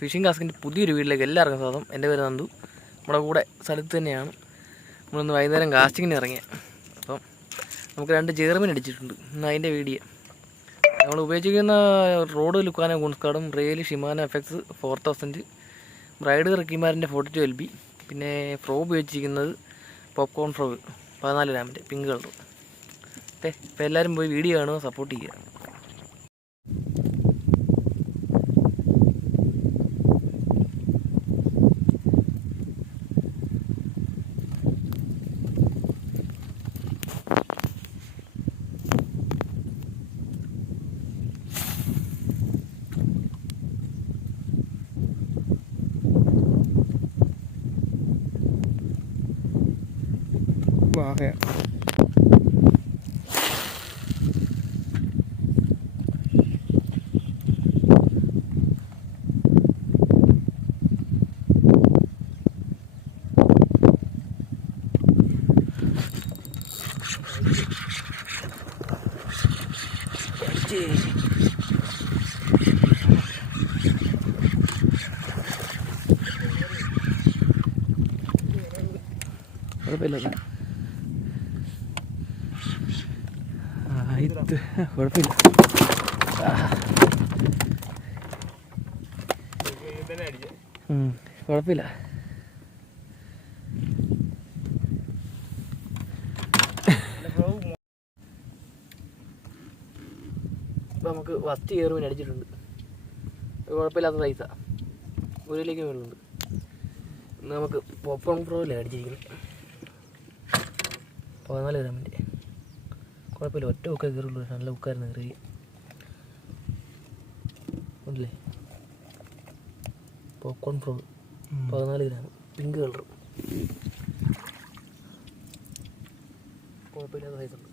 Phishing കാസ്കിന്റെ പുതിയൊരു വീട്ടിലേക്ക് എല്ലാവർക്കും സ്വാഗതം. എന്റെ പേര് നന്ദു. നമ്മുടെ കൂടെ സ്ഥലത്ത് തന്നെയാണ്. നമ്മളിന്ന് വൈകുന്നേരം കാസ്റ്റിങ്ങിന് ഇറങ്ങിയ. അപ്പം നമുക്ക് രണ്ട് ജേർമിൻ അടിച്ചിട്ടുണ്ട്. ഇന്ന് അതിന്റെ വീഡിയോ. നമ്മൾ ഉപയോഗിക്കുന്ന റോഡ് ലുക്കാന ഗുൺസ്കാർഡും റെയിൽ ഷിമാന എഫക്സ് ഫോർ തൗസൻഡ് ബ്രൈഡ് റക്കിമാരിന്റെ ഫോർട്ടി ടു എൽ ബി പിന്നെ ഫ്രോ ഉപയോഗിച്ചിരിക്കുന്നത് പോപ്കോൺ ഫ്രോ പതിനാല് ഗ്രാമിന്റെ പിങ്ക് കളർ ഓക്കെ അപ്പോൾ എല്ലാവരും പോയി വീഡിയോ കാണുക സപ്പോർട്ട് ചെയ്യുക. വാഹ കുഴപ്പമില്ല ഇത് കുഴപ്പമില്ല കുഴപ്പമില്ല ഇപ്പം നമുക്ക് ഫസ്റ്റ് കയറുമീൻ അടിച്ചിട്ടുണ്ട്. ഇത് കുഴപ്പമില്ലാത്ത സൈസാണ് ഒരുലേക്ക് വീഴുന്നുണ്ട് ഇന്ന് നമുക്ക് പോപ്കോൺ പ്രോയിലാണ് അടിച്ചിരിക്കുന്നത്. പതിനാല് ഗ്രാമിന്റെ കുഴപ്പമില്ല. ഒറ്റ ഒക്കെ കയറുള്ളൂ. നല്ല ഉക്കായിരുന്നു കയറി. ഉണ്ടല്ലേ? പോപ്കോൺ ഫ്രോ പതിനാല് ഗ്രാം. പിങ്ക് കളർ കുഴപ്പമില്ലാത്ത സൈസുണ്ട്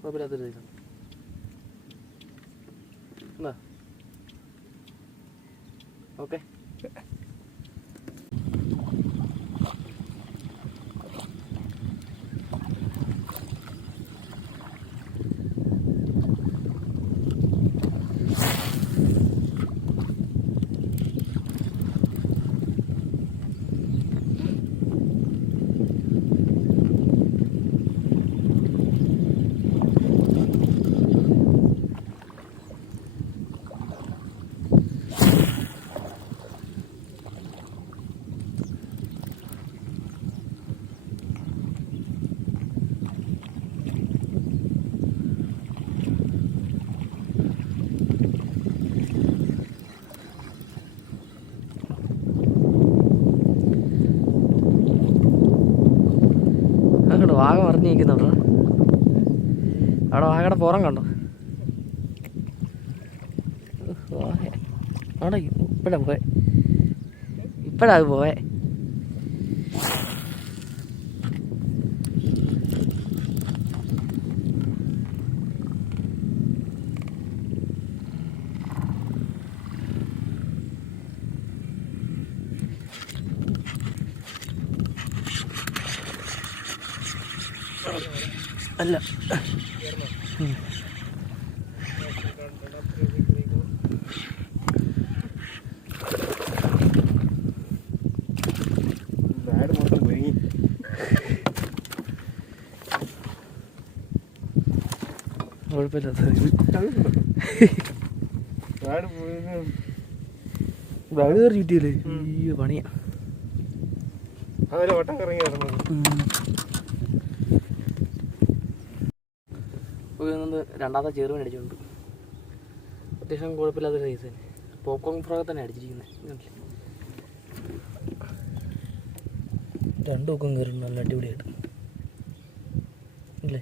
കുഴപ്പമില്ലാത്തൊരു സൈസാണ് എന്നാ? ഓക്കെ കണ്ടോ വാഗ മറിഞ്ഞു നിൽക്കുന്നുണ്ടോ അവിടെ വാഗയുടെ പുറം കണ്ടോ. അവിടെ ഇപ്പഴാ പോയെ? ഇപ്പഴാ അത് പോയെ? അല്ല. ബാഡ് മൊത്തം ഈ പണിയാ. അതല്ല വട്ടം കറങ്ങി കിടന്നത് പോകുന്നത് രണ്ടാമത്തെ ചെറുവിന് അടിച്ചുകൊണ്ട് അത്യാവശ്യം കുഴപ്പമില്ലാത്ത സൈസ് തന്നെ. പോപ്കോൺ ഫ്രോഗ് തന്നെ അടിച്ചിരിക്കുന്നത് രണ്ടു ഉക്കും കയറും നല്ല അടിപൊളിയായിട്ട്. അല്ലേ?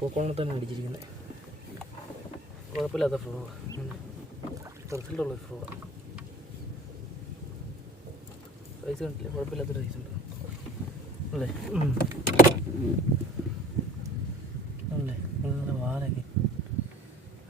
പോപ്കോണിൽ തന്നെ അടിച്ചിരിക്കുന്നത് കുഴപ്പമില്ലാത്ത ഫ്രോ റിസൾട്ടുള്ള ഫ്രോ സൈസ് കണ്ടില്ലേ? കുഴപ്പമില്ലാത്തൊരു സൈസ് ഉണ്ട്. അല്ലേ?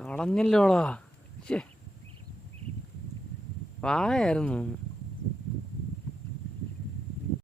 കളഞ്ഞല്ലോടാ. ചേ വായായിരുന്നു.